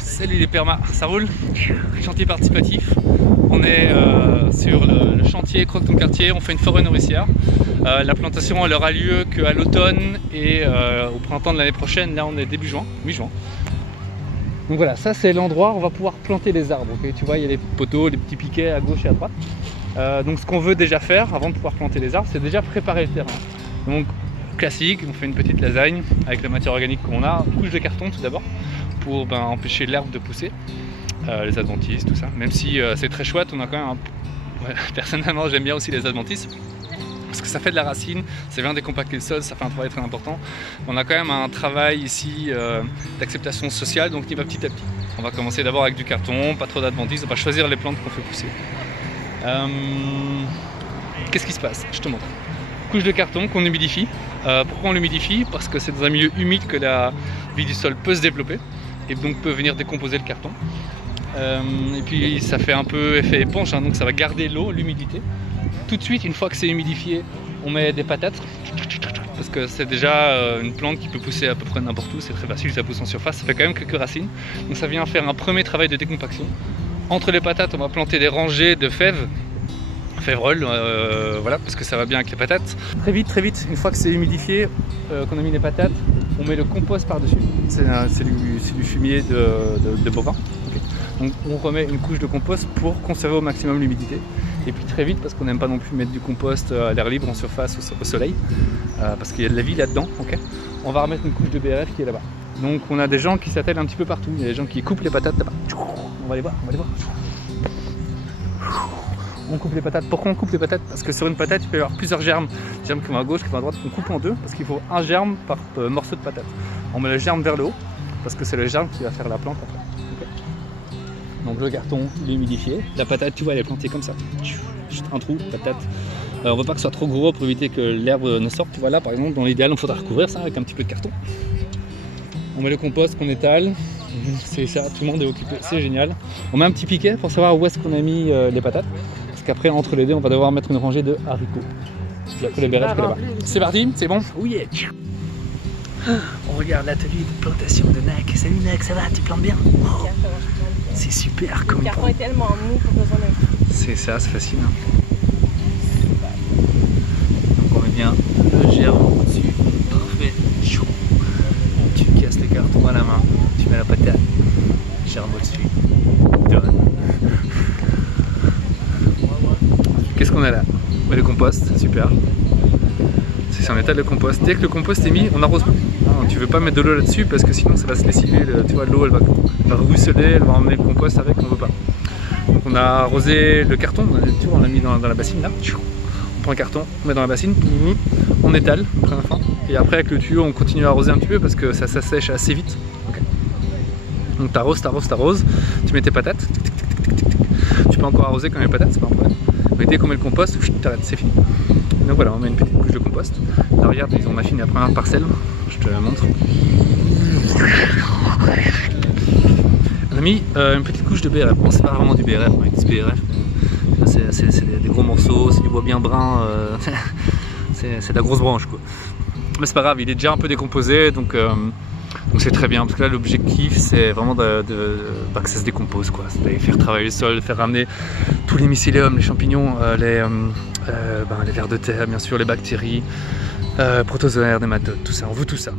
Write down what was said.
Salut les permas, ça roule? Chantier participatif. On est sur le chantier Croque ton quartier, on fait une forêt nourricière. La plantation elle aura lieu qu'à l'automne et au printemps de l'année prochaine. Là on est début juin, mi-juin. Donc voilà, ça c'est l'endroit où on va pouvoir planter les arbres. Okay, tu vois, il y a les poteaux, les petits piquets à gauche et à droite. Donc ce qu'on veut déjà faire avant de pouvoir planter les arbres, c'est déjà préparer le terrain. Donc classique, on fait une petite lasagne avec la matière organique qu'on a, une couche de carton tout d'abord pour empêcher l'herbe de pousser, les adventices, tout ça. Même si c'est très chouette, on a quand même un... ouais, personnellement j'aime bien aussi les adventices parce que ça fait de la racine, ça vient décompacter le sol, ça fait un travail très important. On a quand même un travail ici d'acceptation sociale, donc il va petit à petit. On va commencer d'abord avec du carton, pas trop d'adventices, on va choisir les plantes qu'on fait pousser. Qu'est-ce qui se passe? Je te montre. Couche de carton qu'on humidifie. Pourquoi on l'humidifie? Parce que c'est dans un milieu humide que la vie du sol peut se développer et donc peut venir décomposer le carton. Et puis ça fait un peu effet éponge, hein, donc ça va garder l'eau, l'humidité. Tout de suite, une fois que c'est humidifié, on met des patates parce que c'est déjà une plante qui peut pousser à peu près n'importe où, c'est très facile, ça pousse en surface, ça fait quand même quelques racines. Donc ça vient faire un premier travail de décompaction. Entre les patates, on va planter des rangées de fèves. Févrole, voilà, parce que ça va bien avec les patates. Très vite, une fois que c'est humidifié, qu'on a mis les patates, on met le compost par-dessus. C'est du fumier de bovin. Okay. Donc on remet une couche de compost pour conserver au maximum l'humidité. Et puis très vite, parce qu'on n'aime pas non plus mettre du compost à l'air libre en surface au soleil, parce qu'il y a de la vie là-dedans, okay, on va remettre une couche de BRF qui est là-bas. Donc on a des gens qui s'attellent un petit peu partout. Il y a des gens qui coupent les patates là-bas. On va les voir, On coupe les patates. Pourquoi on coupe les patates? Parce que sur une patate, il peut y avoir plusieurs germes. Des germes qui vont à gauche, qui vont à droite, qu'on coupe en deux, parce qu'il faut un germe par morceau de patate. On met le germe vers le haut, parce que c'est le germe qui va faire la plante après. Okay. Donc le carton, il est humidifié. La patate, tu vois, elle est plantée comme ça. Juste un trou, patate. On ne veut pas que ce soit trop gros pour éviter que l'herbe ne sorte. Tu vois là, par exemple, dans l'idéal, il faudra recouvrir ça avec un petit peu de carton. On met le compost qu'on étale. C'est ça, tout le monde est occupé, c'est génial. On met un petit piquet pour savoir où est-ce qu'on a mis les patates. Parce qu'après, entre les deux, on va devoir mettre une rangée de haricots. Puis après les BRF là-bas. C'est parti, c'est bon? Oui. On regarde l'atelier de plantation de Nac. Salut Nac, ça va? Tu plantes bien? Oh. C'est super comme le carton est tellement mou qu'on besoin d'un coup. C'est ça, c'est facile. Hein. Donc on met bien le germe au-dessus. Parfait. Tu casses le carton à la main. Tu mets la patate. Germe au-dessus. Donne. Qu'est-ce qu'on a là? Le compost, super. C'est en état de compost. Dès que le compost est mis, on arrose pas. Non, tu veux pas mettre de l'eau là-dessus parce que sinon ça va se lessiver. Tu vois, l'eau elle va ruisseler, elle va emmener le compost avec, on veut pas. Donc on a arrosé le carton, tu vois, on l'a mis dans la bassine là. On prend le carton, on met dans la bassine, on étale, première fois. Et après avec le tuyau on continue à arroser un petit peu parce que ça s'assèche assez vite. Okay. Donc t'arroses, tu mets tes patates. Tu peux encore arroser quand même les patates, c'est pas un problème. Mais dès qu'on met le compost, t'arrêtes, c'est fini. Donc voilà, on met une petite couche de compost. Là regarde, ils ont affiné la première parcelle, je te la montre. On a mis une petite couche de BRF. Bon, c'est pas vraiment du BRF, mais du BRF. C'est des gros morceaux, c'est du bois bien brun, c'est de la grosse branche quoi. Mais c'est pas grave, il est déjà un peu décomposé, donc c'est très bien, parce que là l'objectif c'est vraiment que ça se décompose quoi, c'est d'aller faire travailler le sol, de faire ramener tous les mycéliums, les champignons, les vers de terre bien sûr, les bactéries, protozoaires, nématodes, tout ça, on veut tout ça.